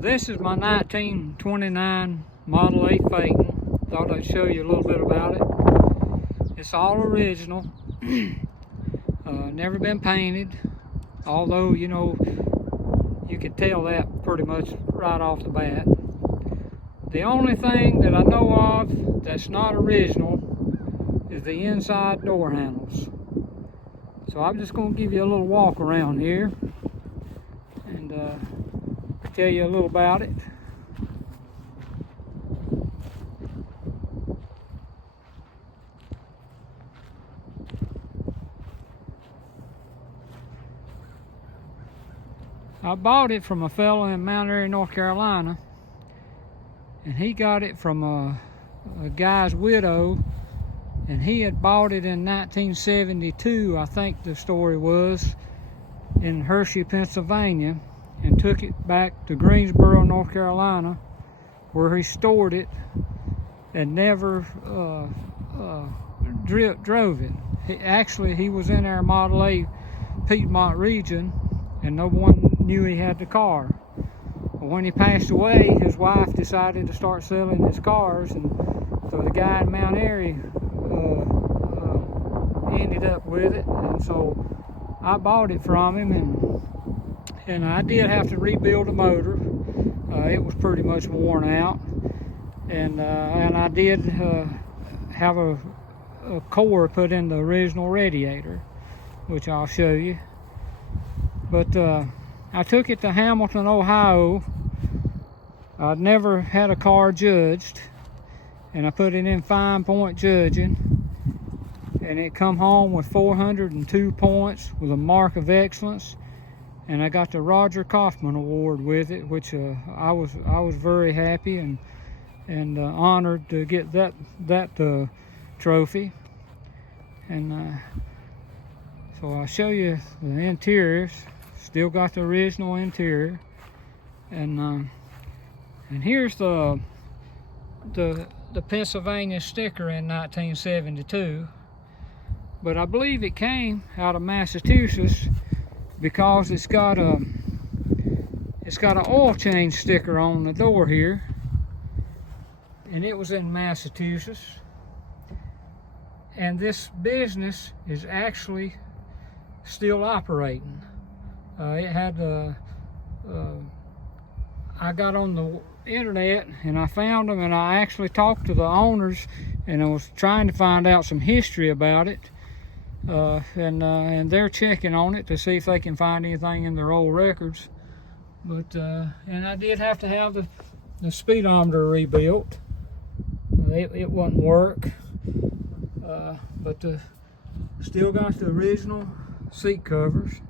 This is my 1929 Model A Phaeton. Thought I'd show you a little bit about it. It's all original. Never been painted, although you know you could tell that pretty much right off the bat. The only thing that I know of that's not original is the inside door handles. So I'm just going to give you a little walk around here and tell you a little about it. I bought it from a fellow in Mount Airy, North Carolina, and he got it from a guy's widow, and he had bought it in 1972, I think the story was, in Hershey, Pennsylvania, and took it back to Greensboro, North Carolina, where he stored it and never drove it. He was in our Model A Piedmont region, and no one knew he had the car. But when he passed away, his wife decided to start selling his cars, and so the guy in Mount Airy ended up with it, and so I bought it from him, and I did have to rebuild the motor. It was pretty much worn out, and I did have a core put in the original radiator, which I'll show you. But I took it to Hamilton, Ohio. I'd never had a car judged, and I put it in fine point judging, and it come home with 402 points with a mark of excellence, and I got the Roger Kaufman Award with it, which I was very happy and honored to get that trophy. And so I'll show you the interiors. Still got the original interior, and here's the Pennsylvania sticker in 1972, but I believe it came out of Massachusetts because it's got an oil change sticker on the door here, and it was in Massachusetts. And this business is actually still operating. It had I got on the internet and I found them, and I actually talked to the owners, and I was trying to find out some history about it, and they're checking on it to see if they can find anything in their old records. But and I did have to have the speedometer rebuilt. It wouldn't work, but still got the original seat covers.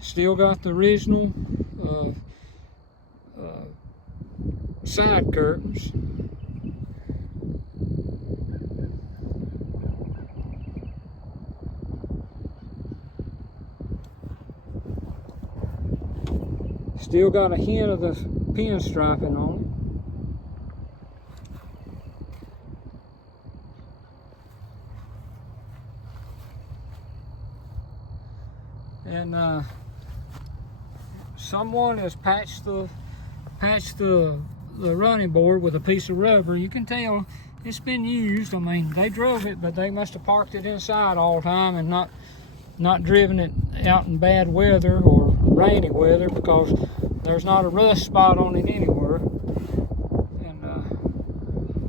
Still got the original side curtains. Still got a hint of the pinstriping on it. And someone has patched the running board with a piece of rubber. You can tell it's been used. I mean, they drove it, but they must have parked it inside all the time and not driven it out in bad weather or rainy weather, because there's not a rust spot on it anywhere. And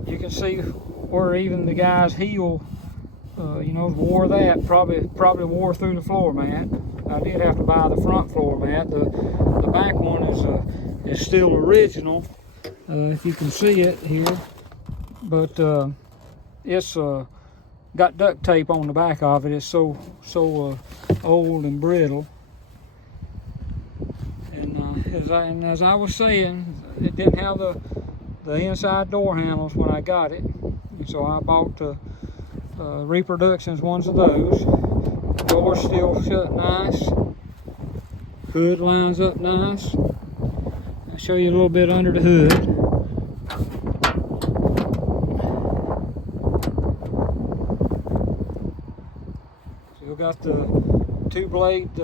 you can see where even the guy's heel, wore that. Probably wore through the floor mat. I did have to buy the front floor mat. The back one is still original, if you can see it here, but it's got duct tape on the back of it. It's so old and brittle. And as I was saying, it didn't have the inside door handles when I got it, and so I bought the reproductions ones of those. Door's still shut nice. Hood lines up nice. I'll show you a little bit under the hood. Still got the 2-blade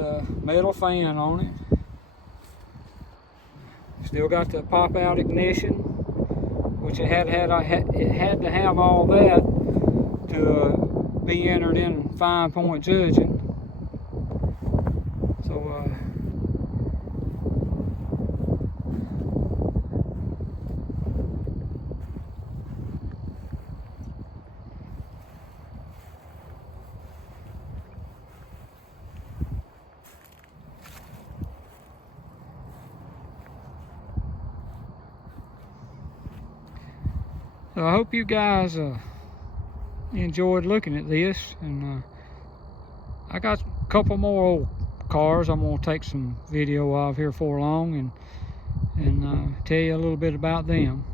metal fan on it. Still got the pop-out ignition, which it had to have all that to be entered in 5-point judging. So so I hope you guys enjoyed looking at this, and I got a couple more old cars I'm going to take some video of here for long and tell you a little bit about them.